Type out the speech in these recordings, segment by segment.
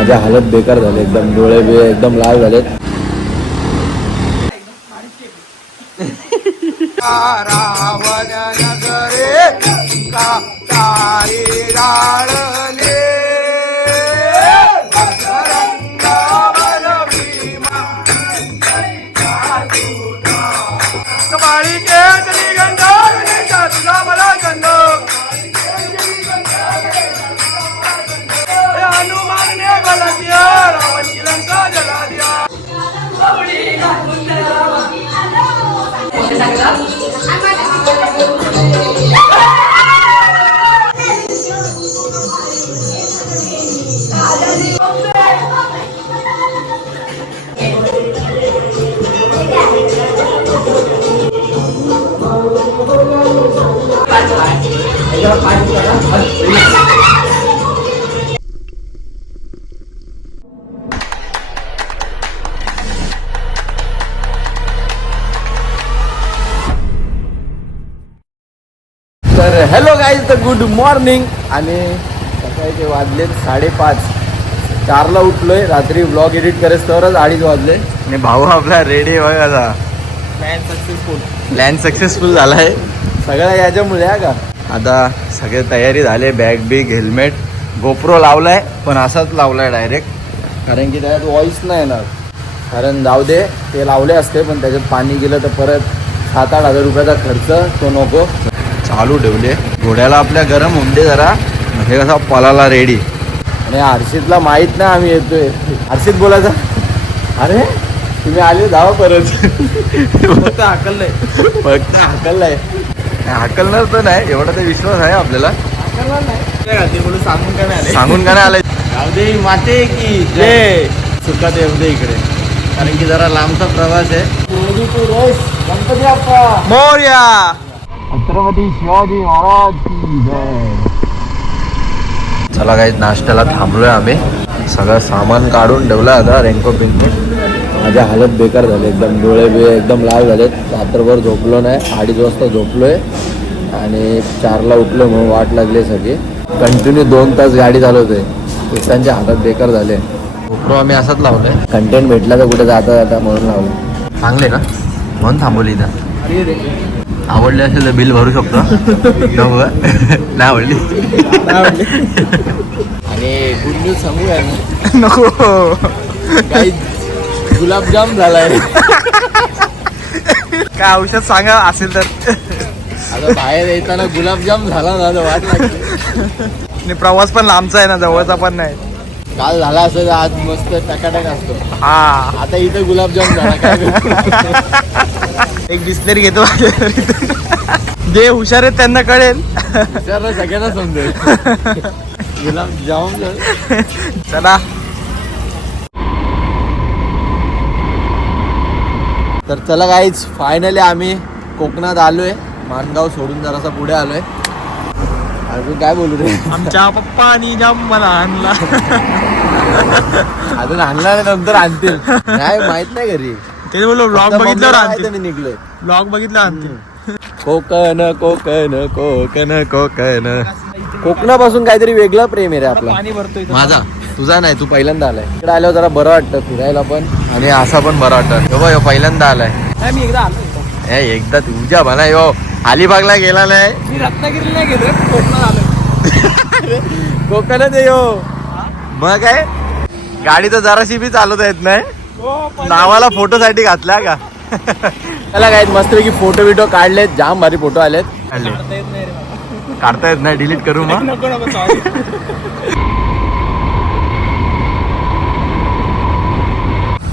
माझ्या हालत बेकार झाले एकदम डोळे बे एकदम लाल झालेत. रावण नगरे का हनुमानने बलदिया रावण लंका जला दिया तर हॅलो गाईज तर गुड मॉर्निंग आणि सकाळचे वाजलेत साडेपाच. चारला उठलोय रात्री ब्लॉग एडिट करेस तरच अडीच वाजले. आणि भाऊ आपला रेडी बघा प्लॅन सक्सेसफुल प्लॅन सक्सेसफुल झाला आहे सगळ्या याच्यामुळे आहे का? आता सगळे तयारी झाले बॅग बिग हेल्मेट गोप्रो लावलाय पण असाच लावलाय डायरेक्ट कारण की त्याच्यात वॉईस नाही येणार. कारण जाऊ दे ते लावले असते पण त्याच्यात पाणी गेलं तर परत सात आठ हजार रुपयाचा खर्च तो नको. चालू ठेवले घोड्याला आपल्या गरम होऊन दे जरा. हे कसा पलाला रेडी. आणि हर्षितला माहीत नाही आम्ही येतोय. हर्षित बोलायचा अरे तुम्ही आले जावा परत. फक्त हाकललंय. फक्त हाकललाय. हाकलणार तर नाही. एवढा तर विश्वास आहे आपल्याला. सांगून काय नाही आले? सांगून का नाही आलाय गावदे माते की. जय. सुखात येऊ दे इकडे. कारण की जरा लांबचा प्रवास आहे. गणपती मोर्या. छत्रपती शिवाजी महाराज की जय. चला काही नाश्त्याला थांबलोय आम्ही. सगळं सामान काढून ठेवलं आता रेनकोट बिनकोट. माझ्या हालत बेकार झाले एकदम डोळे बिळे एकदम लाल झालेत. रात्रभर झोपलो नाही अडीच वाजता झोपलोय. आणि चारला उठलो म्हणून वाट लागली सगळी. कंटिन्यू दोन तास गाडी चालवते त्यांच्या हातात बेकार झाले. गोप्रो आम्ही असंच लावलंय. कंटेंट भेटला तर कुठे जाता जाता म्हणून लावलं. चांगले ना म्हणून थांबवली इथं. आवडले असेल तर बिल भरू शकतो? नाही आवडली. आणि गुड न्यूज सांगू नको. काही गुलाबजाम झालाय. काय औषध सांगा असेल तर. आता बाहेर येताना गुलाबजाम झाला ना तर वाट लागते आणि प्रवास पण लांबचा आहे ना जवळचा पण नाही. काल झाला असं तर आज मस्त टकाटक असतो. हा. आता इथं गुलाबजाम झाला? एक बिस्लेरी घेतो जे हुशार आहेत त्यांना कळेल. सगळ्यांना समजेल. झालं. चला. तर चला काहीच फायनली आम्ही कोकणात आलोय. मानगाव सोडून जरासा पुढे आलोय. अजून काय बोलू रे? आमच्या पप्पानी जाम मला आणला. अजून आणला नाही, नंतर आणतील. नाही माहीत नाही घरी. ते बोललो ब्लॉग बघितल्यावर माहिती आणते मी निघलोय. ब्लॉग बघितल्यावर आणते. कोकण कोकण कोकण कोकण. कोकणापासून काहीतरी वेगळं प्रेम आहे रे आपला. पाणी भरतोय माझा. तुझा नाही तू पहिल्यांदा आलाय. इकडे आल्यावर जरा बरं वाटतं फिरायला पण. आणि असा पण बरं वाटतं. ह्यो पहिल्यांदा आलाय. नाही मी एकदा आलो एकदा तुझ्या म्हणा यो. अलिबागला गेला नाही मी रत्नागिरीला नाही गेलो कोकणात आलो कोकणात आहे यो. मग काय? गाडी तर जराशी बी चालवता येत नाही. नावाला फोटो साठी घातला का? त्याला काय मस्त की फोटो बिटो काढलेत जाम भारी फोटो आलेत. काढता येत नाही डिलीट करू मग. sorry.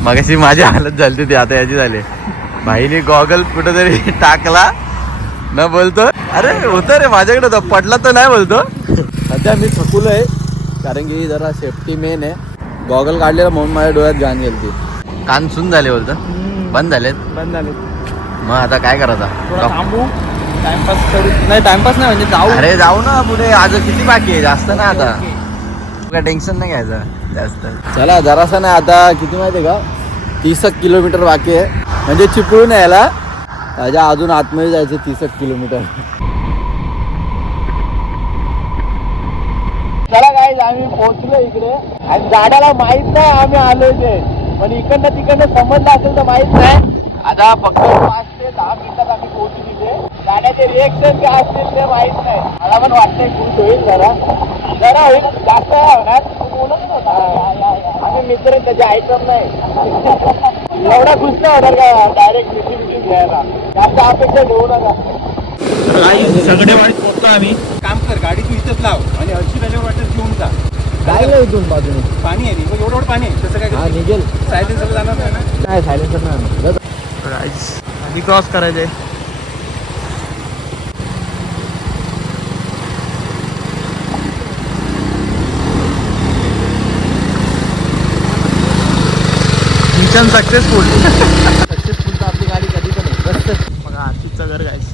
मगाशी माझी हालत झाली होती आता याची झाली. भाईने गॉगल कुठेतरी टाकला. न बोलतो. अरे होतं रे माझ्याकडे तर पडला तर नाही बोलतो. सध्या मी थकलोय कारण की जरा सेफ्टी मेन आहे. गॉगल काढलेला म्हणून माझ्या डोळ्यात जाण गेली कान सुन झाले बोलतो. बंद झालेत. बंद झाले मग आता काय करायचा? थांबू. टाइमपास करू. नाही टाइमपास नाही म्हणजे जाऊ. अरे जाऊ ना पुढे. आज किती बाकी आहे? जास्त ना आता. काय टेन्शन नाही घ्यायचं. जास्त. चला जरासा नाही आता किती माहिती आहे का? तीस किलोमीटर बाकी आहे. म्हणजे चिपळून यायला त्याच्या अजून आतमध्ये जायचं तीस किलोमीटर. चला काय आम्ही पोहोचलो इकडे. आणि झाडाला माहीत नाही आम्ही आलोय ते पण इकडनं तिकडनं समजलं असेल तर माहीत नाही. आता फक्त पाच ते दहा मिनिटात आम्ही पोहोचू तिथे. गाण्याचे रिएक्शन काय असतील ते माहीत नाही. मला पण वाटतंय खूप होईल जरा. जरा होईल जास्त होणार. बोलत आम्ही मित्र त्याचे आयटम नाही. एवढा खुश नाही होणार का डायरेक्ट मिठी मिठी घ्यायला? जास्त अपेक्षा ठेवू नका. सगळे वाईट पोहोचतो आम्ही. काम कर गाडी तू इथंच लाव. आणि अशी त्याच्यावर वाटत घेऊन जा. जायला इथून बाजूने. पाणी आहे एवढं एवढं पाणी आहे. तसं काय हा निघेल. सायलेन्सर जाणार नाही ना? काय सायलेन्सर नाही आधी क्रॉस करायचे मिशन सक्सेसफुल सक्सेसफुल तर आपली गाडी कधी पण आहे. बघा आर्थिकचं घर गायस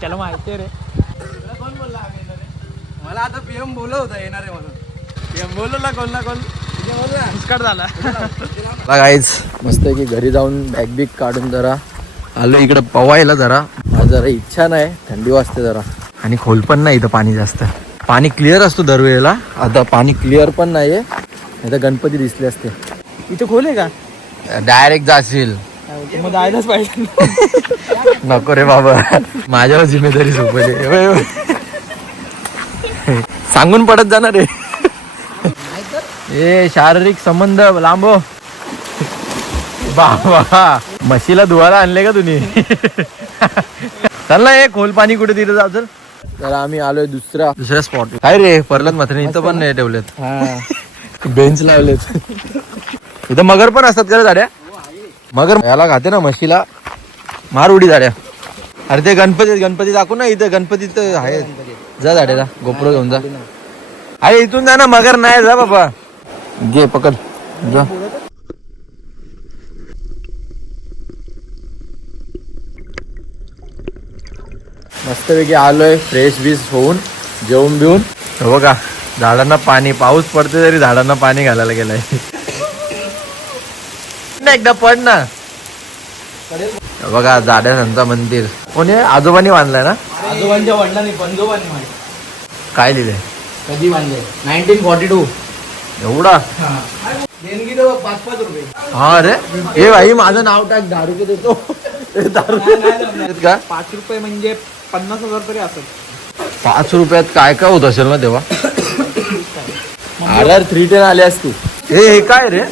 त्याला माहिती आहे रे. मला आता पीएम बोलव होता येणार आहे म्हणून पीएम बोलवला कोण ना कोण. मुस्कट झाला. मला काहीच मस्त की घरी जाऊन बॅग बिग काढून जरा आलो इकडं पवायला जरा. जरा इच्छा नाही थंडी वाजते जरा. आणि खोल पण नाही इथं पाणी जास्त. पाणी क्लिअर असतो दरवेळेला. आता पाणी क्लिअर पण नाहीये. नाही तर गणपती दिसले असते. इथे खोल आहे का? डायरेक्ट जाशील. मग जायलाच पाहिजे. नको रे बाबा. माझ्यावर जिम्मेदारी सोपवली सांगून पडत जाणार रे ए शारीरिक संबंध लांबो. बाबा म्हशीला धुवायला आणले का तुम्ही? चल ना हे खोल पाणी कुठे तिथे जाऊ चल. तर आम्ही आलोय दुसऱ्या दुसऱ्या स्पॉट काय रे परलत मात्र इथं पण नाही ठेवलेत. बेंच लावलेत. इथं मगर पण असतात का रे झाड्या? मगर याला खाते ना म्हशीला. मार उडी झाड्या. अरे ते गणपती गणपती दाखवू ना इथं गणपती तर आहे. जा झाड्याला गोप्रो घेऊन जा. अरे इथून जा ना मगर नाही जा बाबा. घे पकड. जा. मस्तपैकी आलोय फ्रेश बीस होऊन जेवून बिवून. हे बघा झाडांना पाणी पाऊस पडते तरी झाडांना पाणी घालायला गेलाय. ना एकदा पड ना. बघा झाड्यांचा मंदिर. कोणी? आजोबांनी बांधलाय ना? आजोबांच्या वडिलांनी पंजोबांनी काय लिहिलंय? कधी बांधले नाईन्टीन फॉर्टी टू. एवढा? देणगी तर पाच पाच रुपये. हा रे? ए भाई माझं नाव टाक दारू रुपये देतो देत का? पाच रुपये म्हणजे पन्नास हजार तरी असेल. पाच रुपयात काय काय होत असेल ना तेव्हा? आर थ्री टेन आले असते. हे हे काय रे?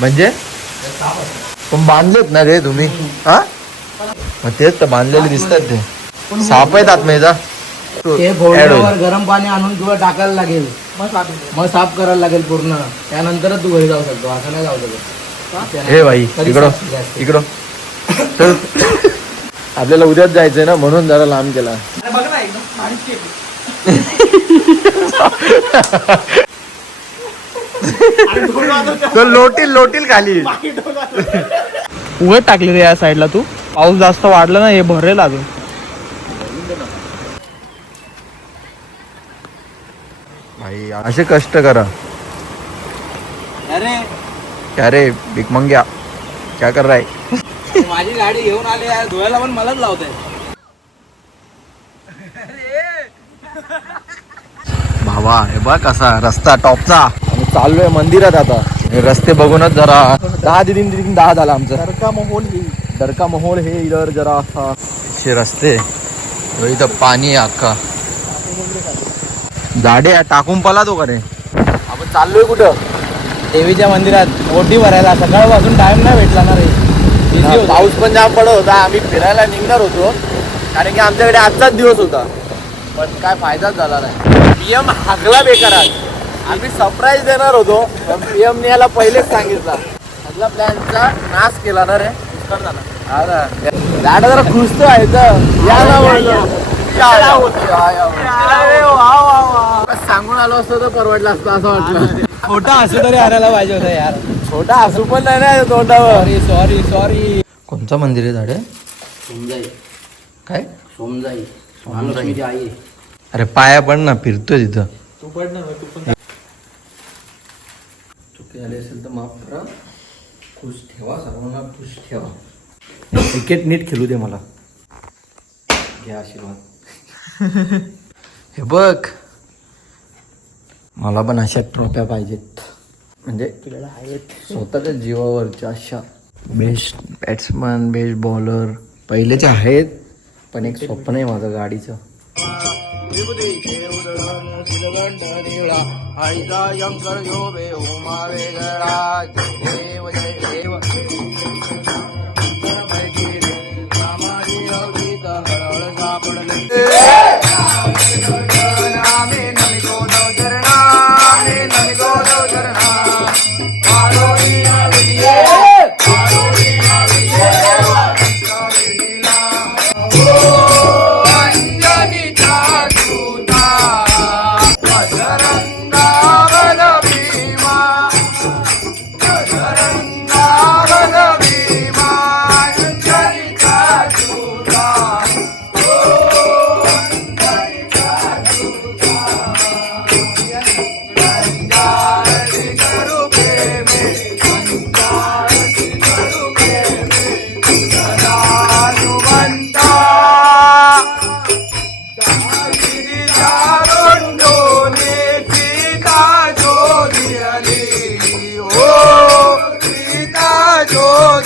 म्हणजे? पण बांधलेत ना रे तुम्ही. हा? मग तेच तर बांधलेले दिसतात ते. साप आहेत आतमध्ये ते फोडल्यावर गरम पाणी आणून तुला टाकायला लागेल. मग साफ करायला लागेल पूर्ण. त्यानंतरच तू घरी जाऊ शकतो. असं नाही जाऊ शकत. हे भाई इकडं? इकडं. आपल्याला उद्याच जायचंय ना म्हणून जरा लांब केला बघ ना एकदम पाणी तो लोटील लोटील खाली. उघड टाकली रे या साईडला तू. पाऊस जास्त वाढला ना हे भरेल अजून. भाई असे कष्ट करा. अरे. क्या रे भीक मंग्या क्या कर रहा है माझी गाडी घेऊन आले यार धुवायला पण मलाच लावताय. भावा हे बघ कसा रस्ता टॉपचा. आणि चाललोय मंदिरात आता. हे रस्ते बघूनच जरा दहा दिन दिन दहा झाला आमचं. का मोहोल. दरका मोहोळ हे इधर जरा असा रस्ते. इथं पाणी अख्खा. झाडे टाकून पला तो का रे आपण चाललोय कुठं? देवीच्या मंदिरात. ओटी भरायला. सकाळपासून टाइम नाही भेटला ना रे. पाऊस पण जाम पडत होता. आम्ही फिरायला निघणार होतो. कारण की आमच्याकडे आजचाच दिवस होता. पण काय फायदाच झाला नाही. पीएम हागला बेकार आज. आम्ही सरप्राईज देणार होतो. पण पीएम ने याला पहिलेच सांगितलं. आपला प्लॅनचा नाश केला ना रे. झाला. झाडं जरा खुसतो आहे तर या ना सांगून आलो असतो तर परवडलं असतं असं वाटलं. खोटा असू तरी हारायला पाहिजे होता यार. छोटा हसू पण नाही ना तोंडावर. सॉरी सॉरी सॉरी कोणतं मंदिर आहे झाडे? सोमजाई. काय? सोमजाई. महालक्ष्मीची आई आहे. अरे पाया पड ना फिरतोय तिथं. तू पड ना तू पण चुकी झाली असेल तर माफ करा. खुश ठेवा सर्वांना खुश ठेवा. क्रिकेट नीट खेळू दे मला. घ्या आशीर्वाद. हे बघ. मला पण अशा ट्रॉफ्या पाहिजेत. म्हणजे स्वतःच्या जीवावरच्या अशा बेस्ट बॅट्समन बेस्ट बॉलर पहिलेच आहेत पण एक स्वप्न आहे माझं गाडीचं.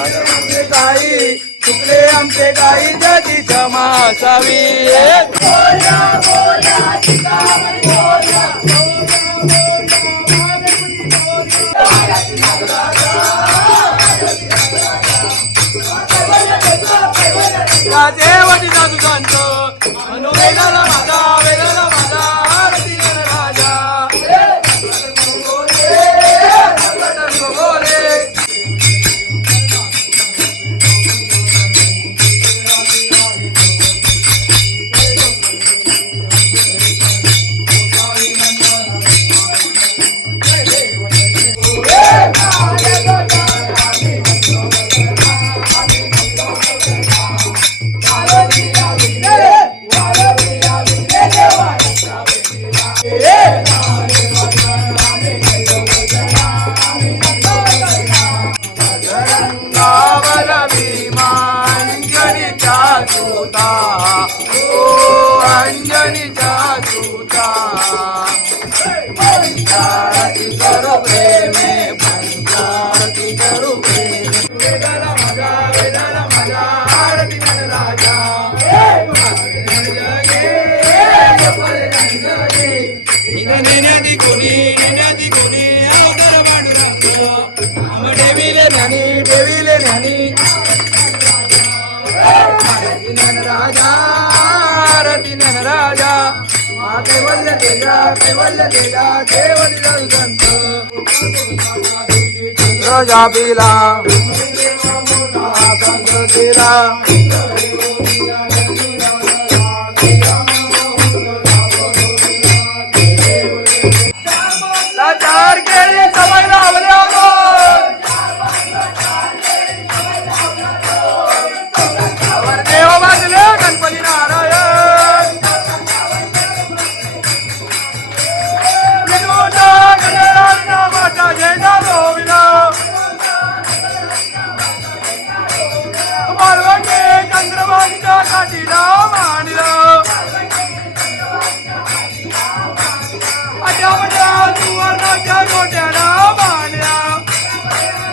काही चुकले आमचे काही त्याची क्षमा असावी. या देवतीचा सुगंध अनु నినది కుని నినది కుని అవతరవాడు రంగులో అమ్మ డెవిలే నని డెవిలే నని రాజా రతి నన రాజా ఆ కేవల్య దేగా కేవల్య దేగా కేవలి పీలా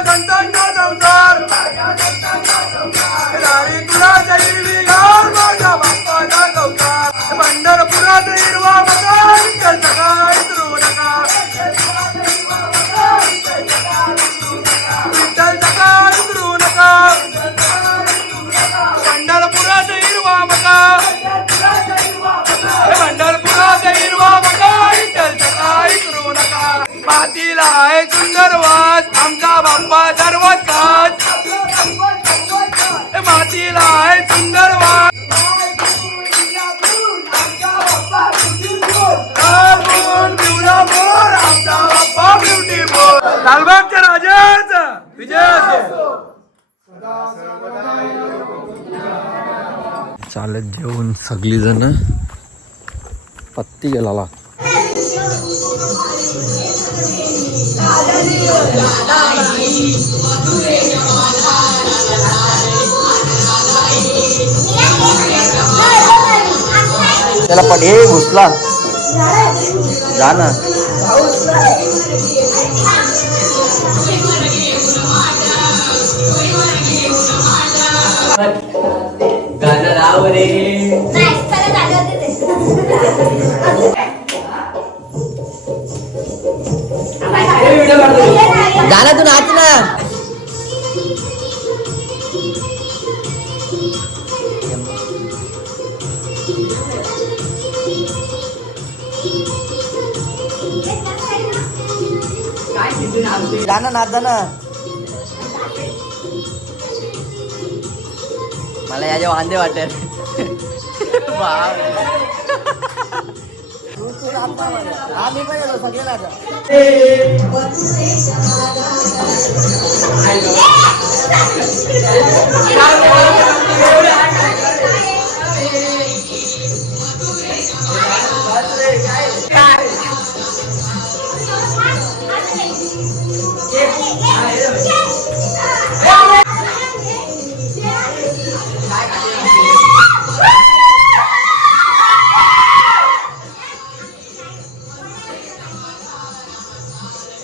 जनतांचा संसार राणीपुराचा हिरवी गार माझ्या बाप्पाचा संसार पंढरपुरात हिरवा मदार सकार छातीला आहे आमचा बाप्पा सर्वात खास आहे लालबागच्या राजाचा. विजय चालत जेवून सगळी जण पत्ती गेला त्याला पण हे घुसला. जा ना. गाणं राव रे. गाणं नाच ना मला याचे वांदे वाटेल. आम्ही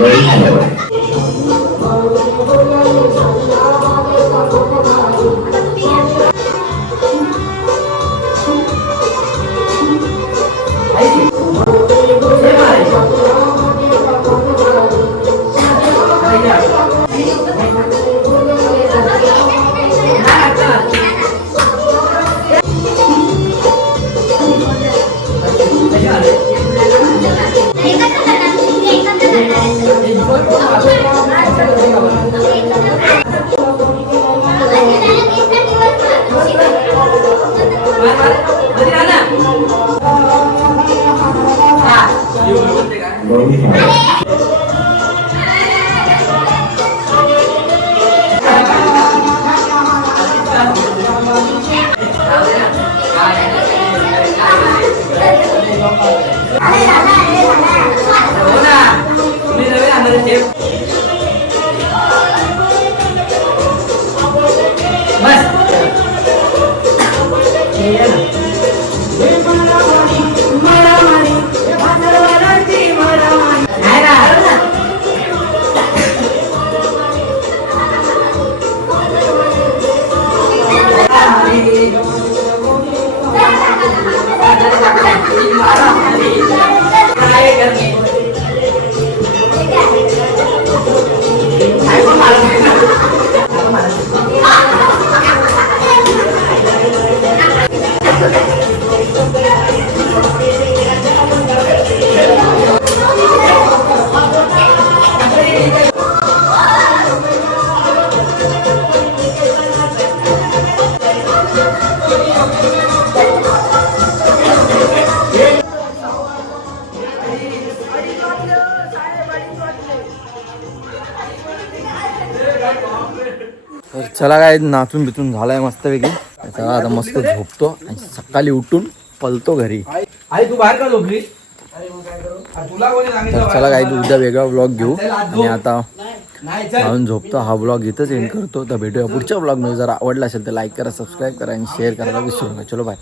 तर चला काय नाचून बिचून झालाय मस्तपैकी. चला आता मस्त झोपतो आणि सकाळी उठून पलतो घरी. आई तू बाहेर का झोपली? चला काय उद्या वेगळा ब्लॉग घेऊ. आणि आता खाऊन झोपतो. हा ब्लॉग इथंच एंड करतो. तर भेटूया पुढच्या ब्लॉगमध्ये जर आवडला असेल तर लाईक करा सबस्क्राईब करा आणि शेअर करायला विसरू नका चलो बाय